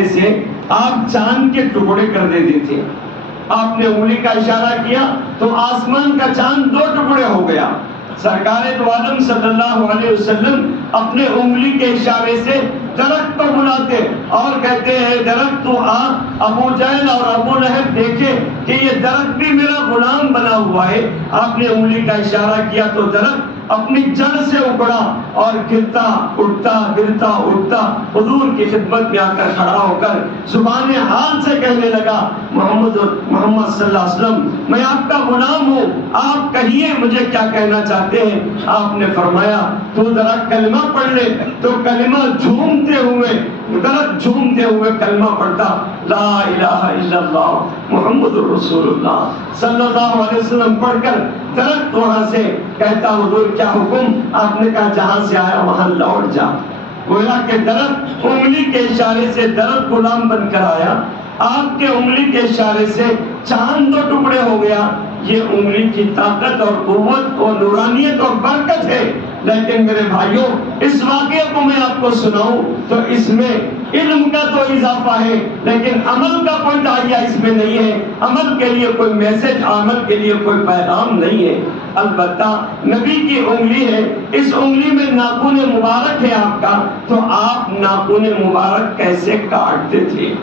اشارے سے آپ چاند کے ٹکڑے کر دیتے تھے. آپ نے انگلی کا اشارہ کیا تو آسمان کا چاند 2 ٹکڑے ہو گیا. سرکار دو عالم صلی اللہ علیہ وسلم اپنے انگلی کے اشارے سے درخت کو بلاتے اور کہتے ہیں درخت تو آ. ابو جہل اور ابو لہب دیکھے کہ یہ درخت بھی میرا غلام بنا ہوا ہے. آپ نے انگلی کا اشارہ کیا تو درخت اپنی جڑ سے اکڑا اور گرتا اٹھتا گرتا اٹھتا حضور کی خدمت میں آ کر کھڑا ہو کر زبان حال سے کہنے لگا محمد صلی اللہ علیہ وسلم میں آپ کا غلام ہوں, آپ کہیے مجھے کیا کہنا چاہتے ہیں. آپ نے فرمایا تو ذرا کلمہ پڑھ لے. تو کلمہ جھومتے ہوئے درخت جھومتے ہوئے کلمہ پڑھتا لا الہ الا اللہ محمد رسول اللہ صلی اللہ علیہ وسلم پڑھ کر درخت وہاں سے کہتا حضور کیا حکم. آپ نے کہا جہاں سے آیا وہاں لوٹ جا. گویا کہ درخت انگلی کے اشارے سے درخت غلام بن کر آیا. آپ کے انگلی کے اشارے سے چاند 2 ٹکڑے ہو گیا. یہ انگلی کی طاقت اور قوت اور نورانیت اور برکت ہے. لیکن میرے بھائیوں اس واقعے کو میں آپ کو سناؤں تو اس میں علم کا تو اضافہ ہے لیکن عمل کا کوئی داعیہ اس میں نہیں ہے. عمل کے لیے کوئی میسج, عمل کے لیے کوئی پیغام نہیں ہے. البتہ نبی کی انگلی ہے, اس انگلی میں ناخن مبارک ہے آپ کا, تو آپ ناخن مبارک کیسے کاٹتے تھے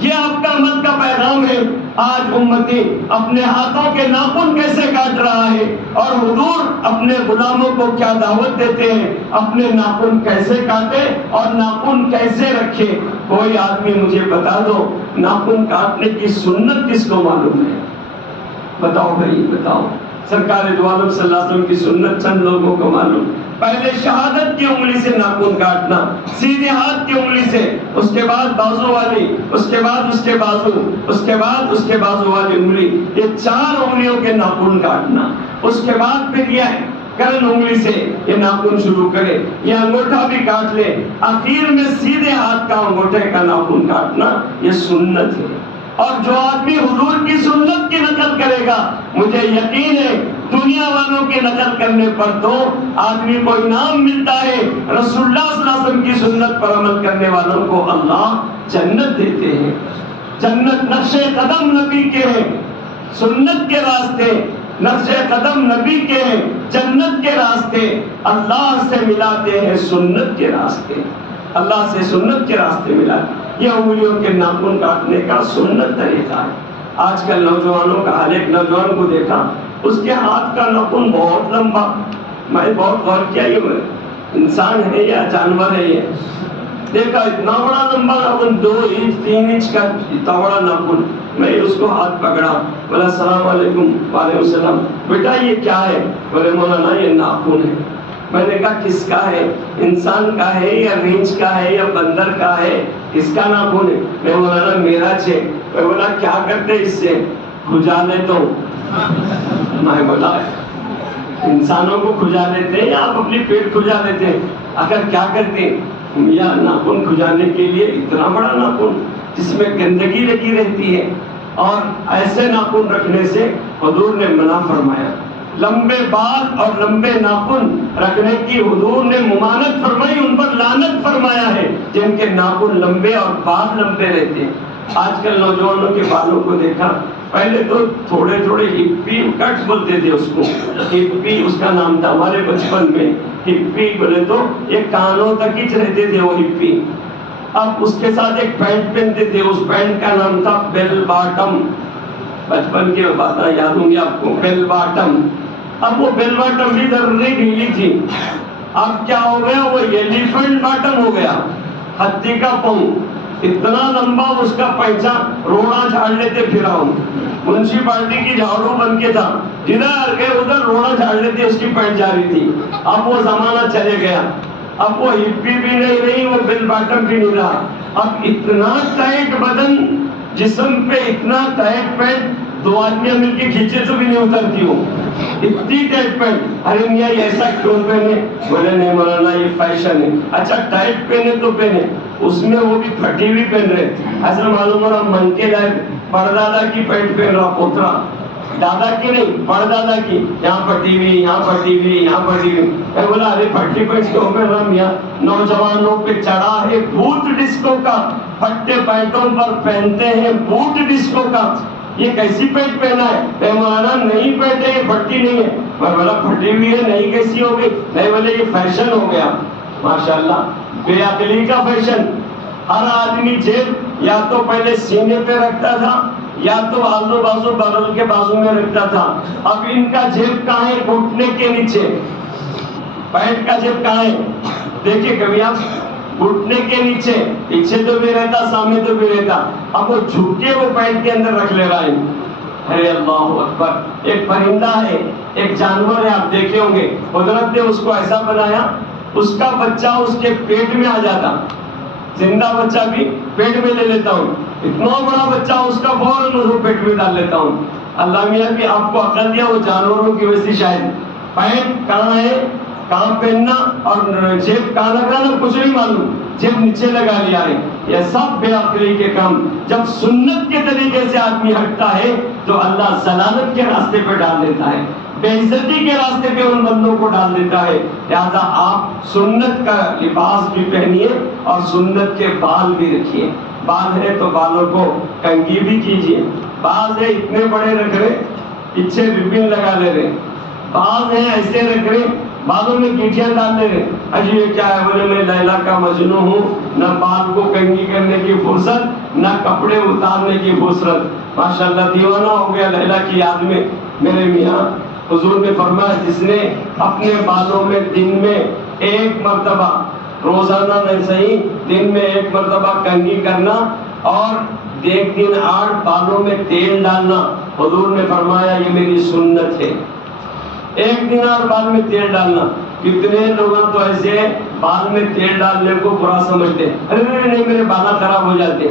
یہ آپ کا عمل کا پیغام ہے. آج امتی اپنے ہاتھوں کے ناخن کیسے کاٹ رہا ہے اور حضور اپنے غلاموں کو کیا دعوت دیتے ہیں اپنے ناخن کیسے کاٹے اور ناخن کیسے رکھے. کوئی آدمی مجھے بتا دو ناخن کاٹنے کی سنت کس کو معلوم ہے؟ بتاؤ بھائی بتاؤ. سرکار دو عالم صلی اللہ علیہ وسلم کی سنت چند لوگوں کو معلوم. پہلے شہادت کی انگلی سے ناخن کاٹنا, سیدھے ہاتھ کی انگلی سے, اس کے بعد بازو والی, اس کے بعد اس کے بازو, اس کے بعد اس کے بازو والی انگلی, یہ 4 انگلیوں کے ناخن کاٹنا. اس کے بعد پھر یہ کرن انگلی سے یہ ناخن شروع کرے, یہ انگوٹھا بھی کاٹ لے, آخر میں سیدھے ہاتھ کا انگوٹھے کا ناخن کاٹنا یہ سنت ہے. اور جو آدمی حضور کی سنت کی نقل کرے گا مجھے یقین ہے دنیا والوں کی نقل کرنے پر تو آدمی کو انعام ملتا ہے. رسول اللہ صلی اللہ علیہ وسلم کی سنت پر عمل کرنے والوں کو اللہ جنت دیتے ہیں. جنت نقش قدم نبی کے ہیں, سنت کے راستے نقش قدم نبی کے ہیں, جنت کے راستے اللہ سے ملاتے ہیں سنت کے راستے, اللہ سے سنت کے راستے ملاتے. یہ انگلیوں کے ناخن کاٹنے کا سنت طریقہ ہے. آج کل نوجوانوں کا ہر ایک نوجوان کو دیکھا اس کے ہاتھ کا ناخن بہت لمبا. میں بہت غور کیا یہ انسان ہے یا جانور ہے. یہ دیکھا اتنا بڑا لمبا ناخن 2 انچ 3 انچ کا اتنا بڑا ناخن. میں اس کو ہاتھ پکڑا, بولا السلام علیکم. وعلیکم السلام. بیٹا یہ کیا ہے؟ بولے مولانا یہ ناخن ہے. میں نے کہا کس کا ہے, انسان کا ہے یا ریچھ کا ہے یا بندر کا ہے, کس کا ناخن ہے؟ میں مولانا میرا چھے. میں بولا کیا کرتے اس سے؟ کھجا لیتا ہوں. میں بولا انسانوں کو کھجا لیتے ہیں یا آپ اپنی پیٹ کھجا لیتے ہیں؟ اگر کیا کرتے یا ناخن کھجانے کے لیے اتنا بڑا ناخن جس میں گندگی لگی رہتی ہے, اور ایسے ناخن رکھنے سے حضور نے منع فرمایا. لمبے بال اور لمبے ناخن رکھنے کی حضور نے ممانعت فرمائی, ان پر لعنت فرمایا ہے جن کے ناخن لمبے اور بال لمبے رہتے ہیں. آج کل نوجوانوں کے بالوں کو دیکھا, پہلے تو تھوڑے تھوڑے ہپی کٹ بولتے تھے اس کو, ہپی اس کا نام تھا ہمارے بچپن میں. ہپی بولے تو یہ کانوں تک ہی رہتے تھے وہ ہپی. اب اس کے ساتھ ایک پینٹ پہنتے تھے, اس پینٹ کا نام تھا بیل باٹم. بچپن کی باتیں یاد ہوں گی آپ کو, بیل باٹم. اب وہ بیل باٹم بھی ضروری ڈھیلی تھی. اب کیا ہو گیا, وہ ایلیفنٹ باٹم ہو گیا, ہاتھی کا پاؤں اتنا لمبا. اس کا پیچھا روڑا جھاڑ لیتے پھرا ہوں. منسپالٹی کی جھاڑو بن کے تھا, جدھر گئے ادھر روڑا جھاڑ لیتے, اس کی پینٹ جا رہی تھی. اب وہ زمانہ چلے گیا, اب وہ ہپی بھی نہیں رہی, وہ بیل باٹم بھی نہیں رہا. اب اتنا ٹائٹ بدن, جسم پہ اتنا ٹائٹ پینٹ, 2 آدمی مل کے کھینچے تو بھی نہیں اترتی ہو, اتنی ٹائٹ پینٹ. ارے میاں ایسا کیوں پہنے؟ بولے نہیں مولانا یہ فیشن ہے. اچھا ٹائٹ پہنے تو پہنے, اس میں وہ بھی پھٹی ہوئی پہن رہے. ایسا معلوم ہو رہا من کے لائق پردادا کی پینٹ پہن رہا, پوترا دادا کی نہیں, بڑ دادا کی, یہاں پر ٹی وی, یہاں پر ٹی وی, یہاں پر ٹی وی. میں بولا ارے پھٹی پینٹوں میں رمیا, نوجوانوں پہ چڑھا ہے بوٹ ڈسکو کا, پھٹے پینٹوں پر پہنتے ہیں بوٹ ڈسکو کا, یہ کیسی پینٹ پہنا ہے؟ اے مولانا نہیں پینٹ ہے, یہ پھٹی نہیں ہے. میں بولا پھٹی ہوئی ہے, نہیں کیسی ہو گئی؟ نہیں بولے یہ فیشن ہو گیا. ماشاءاللہ بے عقلی کا فیشن. ہر آدمی جیب یا تو پہلے سینے پہ رکھتا تھا یا تو آزو بازو بغل کے بازو میں رکھتا تھا. اب ان کا جیب کہاں ہے؟ گھٹنے کے نیچے. پینٹ کا جیب کہاں ہے؟ دیکھیے کبھی آپ گھٹنے کے نیچے, پیچھے تو بھی رہتا سامنے تو بھی رہتا, اب وہ جھک کے وہ پینٹ کے اندر رکھ لے رہا ہے. ارے اللہ اکبر. ایک پرندہ ہے, ایک جانور ہے, آپ دیکھے ہوں گے, قدرت نے اس کو ایسا بنایا اس کا بچہ اس کے پیٹ میں آ جاتا, زندہ بچہ بھی پیٹ میں لے لیتا ہوں, اتنا بڑا بچہ اس کا فوراً اس کو پیٹ میں ڈال لیتا ہوں. اللہ میاں بھی آپ کو عقل دیا, وہ جانوروں کی ویسی شاید. پینٹ کہاں ہے, کہاں پہننا, اور جیب کہاں لگانا کچھ نہیں معلوم, جیب نیچے لگا لیا ہے. یہ سب بے عقلی کے کام. جب سنت کے طریقے سے آدمی ہٹتا ہے تو اللہ ضلالت کے راستے پہ ڈال دیتا ہے, بے عزتی کے راستے پہ ان بندوں کو ڈال دیتا ہے. لہٰذا آپ سنت کا لباس بھی پہنیے اور سنت کے بال بھی رکھیے. بال ہے تو بالوں کو کنگھی بھی کیجیے. بال ہے اتنے بڑے رکھ رہے, پیچھے ربن لگا لے رہے. بال ہے ایسے رکھ رہے, بالوں میں گیٹیاں ڈال لے رہے. اجی یہ کیا ہے؟ بولے میں لیلا کا مجنوں ہوں, نہ بال کو کنگھی کرنے کی فرصت نہ کپڑے اتارنے کی فرصت. ماشاءاللہ دیوانہ ہو گیا لیلا کی یاد میں. میرے میاں حضور نے فرمایا جس نے اپنے بالوں میں دن میں ایک مرتبہ, روزانہ نہیں صحیح, دن میں ایک مرتبہ کنگھی کرنا اور ایک دن 8 بالوں میں تیل ڈالنا, حضور نے فرمایا یہ میری سنت ہے. ایک دن 8 بال میں تیل ڈالنا. کتنے لوگ تو ایسے بال میں تیل ڈالنے کو برا سمجھتے, ارے نہیں میرے بال خراب ہو جاتے.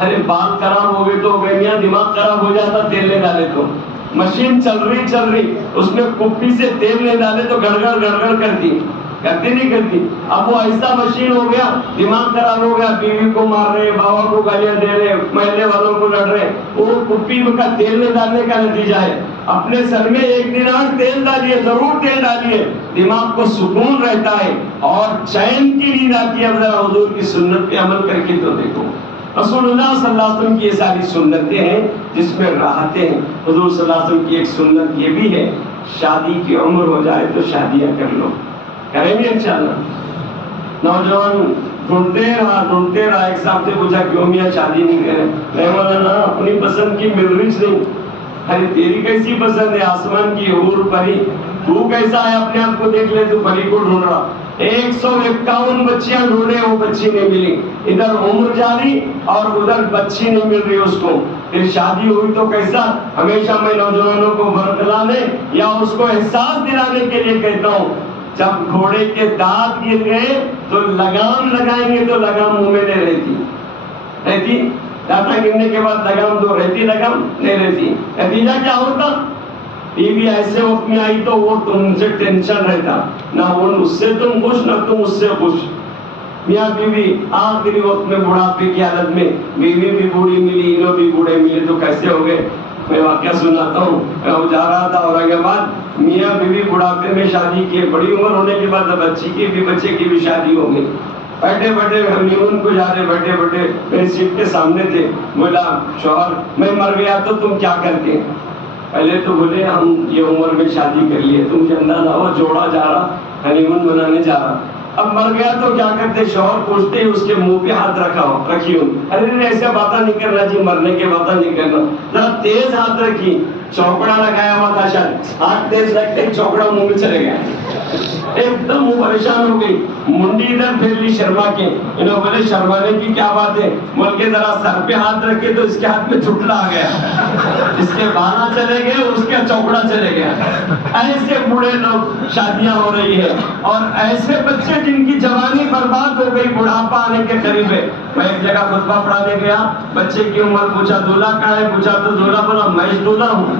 ارے بال خراب ہو گئے تو میاں دماغ خراب ہو جاتا تیل نہیں ڈالے تو. مشین چل رہی اس میں کپی سے تیل نہیں ڈالے تو گڑگڑ کرتی نہیں کرتی. اب وہ ایسا مشین ہو گیا, دماغ خراب ہو گیا, بیوی کو مار رہے, بابا کو گالیاں دے رہے, محلے والوں کو لڑ رہے. وہ کپی کا تیل نہیں ڈالنے کا نتیجہ ہے. اپنے سر میں ایک دن 8 تیل ڈالیے, ضرور تیل ڈالیے, دماغ کو سکون رہتا ہے اور چین کی نیند آتی ہے. ذرا حضور کی سنت پہ عمل کر کے تو دیکھو. رسول اللہ صلی اللہ علیہ وسلم کی یہ ساری سنتیں ہیں جس میں راحتیں ہیں. حضور صلی اللہ علیہ وسلم کی ایک سنت یہ بھی ہے, شادی کی عمر ہو جائے تو شادیاں کر لو. کریں گے انشاءاللہ. نوجوان ڈھونڈتے رہا, ایک صاحب سے پوچھا کیوں میاں شادی نہیں کرے؟ میں مولانا اپنی پسند کی مل رہی نہیں. ارے تیری کیسی پسند ہے؟ آسمان کی حور پری, تو کیسا ہے اپنے آپ کو دیکھ لے. تو پری کو ڈھونڈ رہا, 151 بچیاں ڈھونڈے, وہ بچی نہیں ملی. ادھر عمر جاری اور ادھر بچی نہیں مل رہی اس کو. پھر شادی ہوئی تو کیسا؟ ہمیشہ میں نوجوانوں کو برقلانے یا اس کو احساس دلانے کے لیے کہتا ہوں, جب گھوڑے کے دانت گر گئے تو لگام لگائیں گے تو لگام منہ میں نہیں رہتی. دانت گرنے کے بعد لگام تو رہتی, لگام نہیں رہتی. نتیجہ کیا ہوتا؟ بیوی ایسے وقت میں آئی تو وہ تم سے ٹینشن رہتا, نہ اس سے تم خوش نہ تم اس سے خوش. میاں بیوی آخری وقت میں بڑھاپے کی حالت میں, بیوی بھی بوڑھی ملی, انہوں بھی بوڑھے ملے, تو کیسے ہو گئے؟ میں واقعہ سناتا ہوں. میں جا رہا تھا اورنگ آباد, میاں بیوی بڑھاپے میں شادی کی, بڑی عمر ہونے کے بعد بچی کی بھی, بچے کی بھی شادی ہو گئی. بیٹھے ہم نیون کو جا رہے, بیٹھے میری سیٹ کے سامنے تھے. بولا شوہر میں مر گیا تو تم کیا کرتے؟ پہلے تو بولے ہم یہ عمر میں شادی کر لیے, تم کے اندازہ ہو جوڑا جا رہا, ہنی مون بنانے جا رہا. اب مر گیا تو کیا کرتے؟ شوہر پوچھتے اس کے منہ پہ ہاتھ رکھی ہوں. ارے ایسا باتیں نہیں کرنا جی, مرنے کے باتیں نہیں کرنا. ذرا تیز ہاتھ رکھی, چوکڑا لگایا ہوا تھا شاید, ہاتھ تیز رکھتے چوکڑا منہ میں چلے گیا. ایک دم وہ پریشان ہو گئی, منڈی ادھر پھیر لی شرما کے. انہوں بولے شرمانے کی کیا بات ہے؟ بول کے ذرا سر پہ ہاتھ رکھے تو اس کے ہاتھ میں چٹلا آ گیا, اس کے بالا چلے گئے, اس کا چوکڑا چلے گیا. ایسے بوڑھے لوگ شادیاں ہو رہی ہے, اور ایسے بچے جن کی جوانی برباد ہو گئی, بڑھاپا آنے کے قریب ہے. میں ایک جگہ خطبہ پڑھانے گیا, بچے کی عمر پوچھا, دولہا کہاں ہے؟ پوچھا تو دولہا بولا میں دولہا ہوں.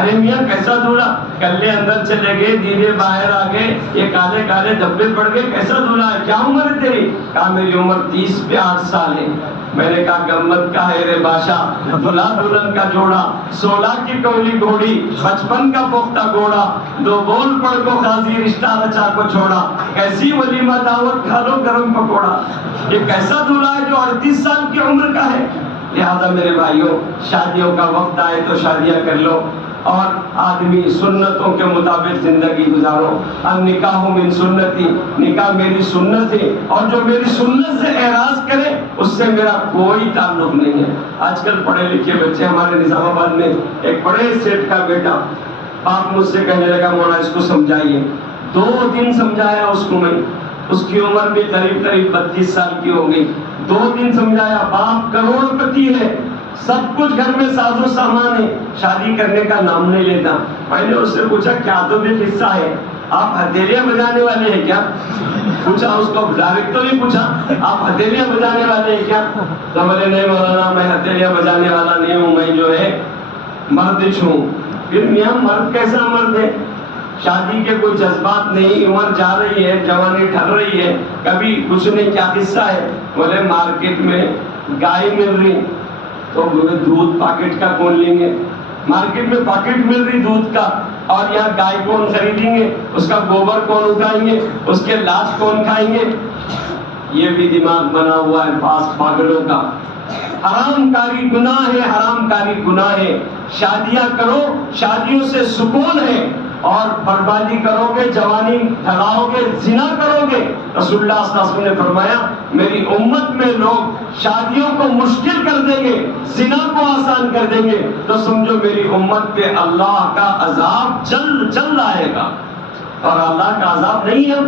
ارے میاں کیسا دولہا؟ کلے اندر چلے گئے، دیدے باہر آ گئے، یہ کالے کالے دھبے پڑ گئے، کیسا دلہا ہے، کیا عمر ہے تیری؟ کہا میری عمر 30 پہ 8 سال ہے۔ میں نے کہا گمت کا ہے رے بادشاہ، دلہا دلہن کا جوڑا، 16 کی کولی گھوڑی، 55 کا پختہ گھوڑا، 2 بول پڑ کو قاضی رشتہ رچا کو چھوڑا، کیسی ولیمہ دعوت کھا لو گرم پکوڑا۔ یہ کیسا دلہا ہے جو 38 سال کی عمر کا ہے؟ لہذا میرے بھائیوں، شادیوں کا وقت آئے تو شادیاں کر لو، اور آدمی سنتوں کے مطابق زندگی گزارو۔ النکاح من سنتی، نکاح میری سنت ہے، اور جو میری سنت سے اعراض کرے اس سے میرا کوئی تعلق نہیں ہے۔ آج کل پڑھے لکھے بچے، ہمارے نظام آباد میں ایک بڑے سیٹ کا بیٹا، باپ مجھ سے کہنے لگا مولانا اس کو سمجھائیے۔ 2 دن سمجھایا اس کو میں، اس کی عمر بھی قریب 32 سال کی ہو گئی۔ 2 دن سمجھایا، باپ کروڑ پتی ہے، سب کچھ گھر میں ساز و سامان ہے، شادی کرنے کا نام نہیں لیتا۔ میں نے اس سے پوچھا کیا تو بھی قصہ ہے، آپ ہتھیلیاں بجانے والے ہیں کیا؟ پوچھا اس کو، ڈائریکٹ تو نہیں پوچھا، آپ ہتھیلیاں بجانے والے ہیں کیا؟ تو بولے نہیں مولانا میں ہتھیلیاں بجانے والا نہیں ہوں، میں جو ہے مردش ہوں۔ پھر میاں مرد کیسا مرد ہے؟ شادی کے کوئی جذبات نہیں، عمر جا رہی ہے، جوانی ڈھل رہی ہے، کبھی کچھ نہیں، کیا قصہ ہے؟ بولے مارکیٹ میں گائے مل رہی تو دودھ پاکٹ کا کون لیں گے؟ مارکیٹ میں پاکٹ مل رہی دودھ کا، اور یہاں گائے کون خریدیں گے؟ اس کا گوبر کون اٹھائیں گے؟ اس کے لاش کون کھائیں گے؟ یہ بھی دماغ بنا ہوا ہے پاس پاگلوں کا۔ حرام کاری گناہ ہے، حرام کاری گناہ ہے۔ شادیاں کرو، شادیوں سے سکون ہے، اور بربادی کرو گے، جوانی ڈھلاؤ گے، زنا کرو گے۔ رسول اللہ صلی اللہ علیہ وسلم نے فرمایا میری امت میں لوگ شادیوں کو مشکل کر دیں گے، زنا کو آسان کر دیں گے، تو سمجھو میری امت پہ اللہ کا عذاب جلد آئے گا۔ اور اللہ کا عذاب نہیں ہے،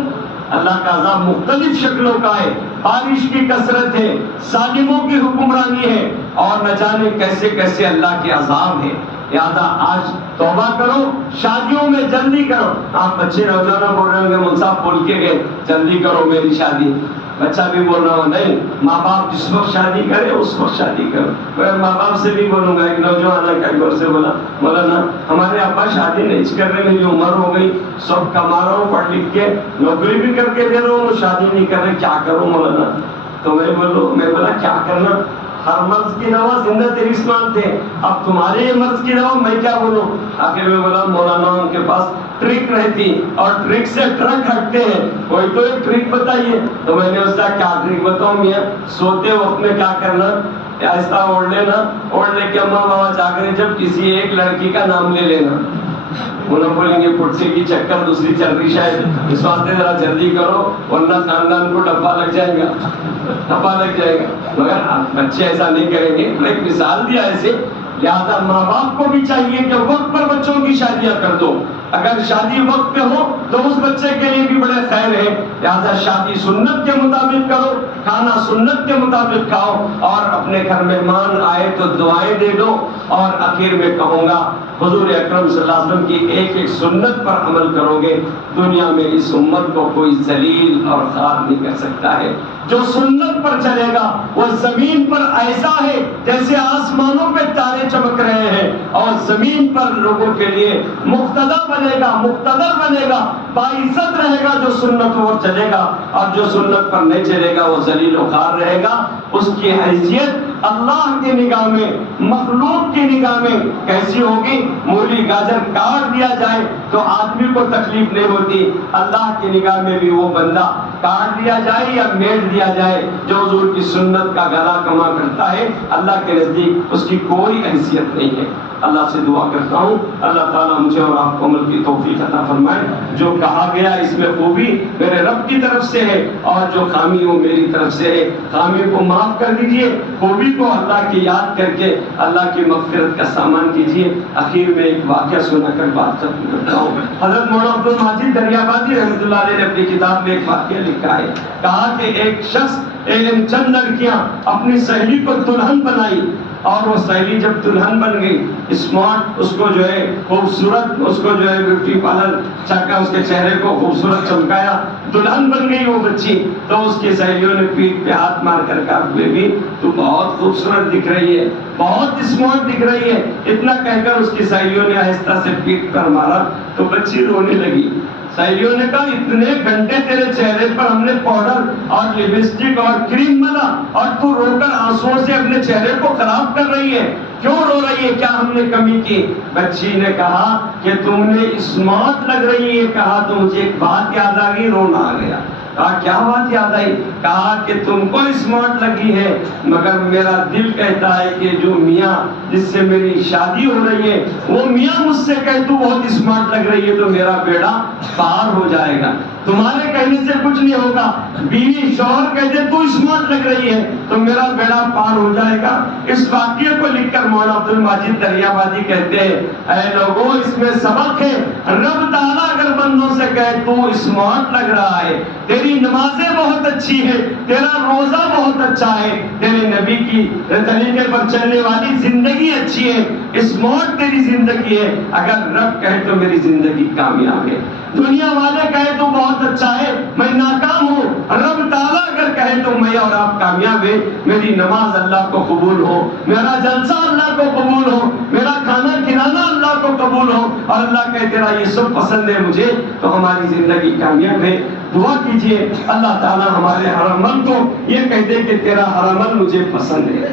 اللہ کا عذاب مختلف شکلوں کا ہے، بارش کی کثرت ہے، ظالموں کی حکمرانی ہے، اور نہ جانے کیسے کیسے اللہ کے عذاب ہے۔ لہذا آج توبہ کرو، شادیوں میں جلدی کرو۔ آپ بچے نوجوان بول رہے ہوں گے مول صاحب بول کے گئے جلدی کرو میری شادی، بچہ بھی بول رہا ہوں نہیں، ماں باپ جس وقت شادی کرے اس وقت شادی کرو۔ میں ماں باپ سے بھی بولوں گا، ایک نوجوان آ کر گھر سے بولا مولانا ہمارے ابا شادی نہیں کر رہے، میری عمر ہو گئی، سب کما رہا ہوں، پڑھ لکھ کے نوکری بھی کر کے دے رہا ہوں، شادی نہیں کر رہے، کیا کروں مولانا؟ تو میں بولا کیا کرنا، ہر مرض کی دوا زندہ تیری اسمان تھے، اب تمہارے یہ مرض کی دوا میں کیا بولوں؟ آخر میں بولا مولانا ان کے پاس ٹرک رہتی، اور ٹرک سے ٹرک ہٹتے ہیں، کوئی تو ایک ٹرک بتائیے۔ تو میں نے اس کا کیا ٹرک بتاؤں میاں؟ سوتے وقت میں کیا کرنا، ایسا اوڑھ لینا، اوڑھ لے کے اماں بابا جاگرے جب کسی ایک لڑکی کا نام لے لینا، انہوں بولیں گے پٹسی کی چکر دوسری چل رہی شاید، اس واسطے ذرا جلدی کرو ورنہ خاندان کو ڈبہ لگ جائے گا، ڈبہ لگ جائے گا۔ مگر بچے ایسا نہیں کریں گے، میں ایک مثال دیا ایسے۔ لہذا ماں باپ کو بھی چاہیے کہ وقت پر بچوں کی شادیاں کر دو، اگر شادی وقت پہ ہو تو اس بچے کے لیے بھی بڑے خیر ہے۔ لہذا شادی سنت کے مطابق کرو، کھانا سنت کے مطابق کھاؤ، اور اپنے گھر مہمان آئے تو دعائیں دے دو۔ اور آخر میں کہوں گا حضور اکرم صلی اللہ علیہ وسلم کی ایک ایک سنت پر عمل کرو گے، دنیا میں اس امت کو کوئی ذلیل اور خوار نہیں کر سکتا ہے۔ جو سنت پر چلے گا وہ زمین پر ایسا ہے جیسے آسمانوں پہ تارے چمک رہے ہیں، اور زمین پر لوگوں کے لیے مقتدا بنے گا، مقتدر بنے گا، باعزت رہے گا جو سنت پر چلے گا، اور جو سنت پر نہیں چلے گا وہ ذلیل و خوار رہے گا۔ اس کی حیثیت اللہ کی نگاہ میں، مخلوق کی نگاہ میں کیسی ہوگی؟ مولی گاجر کاٹ دیا جائے تو آدمی کو تکلیف نہیں ہوتی، اللہ کی نگاہ میں بھی وہ بندہ کاٹ دیا جائے یا میٹ دیا جائے جو حضور کی سنت کا گلا کما کرتا ہے، اللہ کے نزدیک اس کی کوئی حیثیت نہیں ہے۔ اللہ سے دعا کرتا ہوں اللہ تعالیٰ مجھے اور آپ کو عمل کی توفیق عطا فرمائے۔ جو کہا گیا اس میں خوبی میرے رب کی طرف سے ہے، اور جو خامی وہ میری طرف سے ہے، خامی کو معاف کر دیجئے، خوبی کو اللہ کی یاد کر کے اللہ کی مغفرت کا سامان کیجئے۔ اخیر میں ایک واقعہ سنا کر بات ختم کرتا ہوں۔ حضرت مولانا عبد المجید دریابادی رحمۃ اللہ علیہ نے اپنی کتاب میں ایک واقعہ لکھا ہے، کہا کہ ایک شخص چند لڑکیاں اپنی سہیلی کو دلہن بنائی، اور وہ سہیلی جب دلہن بن گئی، اسمارٹ، اس کو جو ہے خوبصورت، اس کو جو ہے بیوٹی پارلر چکا، اس کے چہرے کو خوبصورت چمکایا، دلہن بن گئی وہ بچی۔ تو اس کی سہیلیوں نے پیٹھ پہ ہاتھ مار کر کہا بیبی تو بہت خوبصورت دکھ رہی ہے، بہت اسمارٹ دکھ رہی ہے۔ اتنا کہہ کر اس کی سہیلیوں نے آہستہ سے پیٹھ پر مارا تو بچی رونے لگی. سہیلیوں نے کہا اتنے گھنٹے تیرے چہرے پر ہم نے پاؤڈر اور لپسٹک اور کریم ملا اور تو رو کر آنسوؤں سے اپنے چہرے کو خراب کر رہی ہے, کیوں رو رہی ہے, کیا ہم نے کمی کی؟ بچی نے کہا کہ تم نے اسمارٹ لگ رہی ہے. کہا تو مجھے ایک بات یاد آ گئی, رونا آ گیا. کہا کیا بات یاد آئی؟ کہا کہ تم کو اسمارٹ لگی ہے مگر میرا دل کہتا ہے کہ جو میاں جس سے میری شادی ہو رہی ہے وہ میاں مجھ سے کہے تو بہت اسمارٹ لگ رہی ہے تو میرا بیڑا پار ہو جائے گا. تمہارے کہنے سے کچھ نہیں ہوگا. بیوی شوہر کہتے تو اسمارٹ لگ رہی ہے تو میرا بیڑا پار ہو جائے گا. اس واقعے کو لکھ کر مولانا عبد المجید دریابادی کہتے ہیں اے لوگوں اس میں سبق ہے, رب تعالیٰ اگر بندوں سے کہے تو اسمارٹ لگ رہا ہے, تیری نمازیں بہت اچھی ہے, تیرا روزہ بہت اچھا ہے, تیرے نبی کی طریقے پر چلنے والی زندگی اچھی ہے, اسمارٹ تیری زندگی ہے, اگر رب کہے تو میری زندگی کامیاب ہے. دنیا والے کہے تو بہت اچھا ہے, میں ناکام ہوں, رب تعالیٰ اگر کہے تو میں اور آپ کامیاب ہے. میری نماز اللہ کو قبول ہو, میرا جلسہ اللہ کو قبول ہو, میرا کھانا کھلانا اللہ کو قبول ہو, اور اللہ کہے تیرا یہ سب پسند ہے مجھے, تو ہماری زندگی کامیاب ہے. دعا کیجئے اللہ تعالیٰ ہمارے ہر عمل کو یہ کہہ دے کہ تیرا ہر عمل مجھے پسند ہے.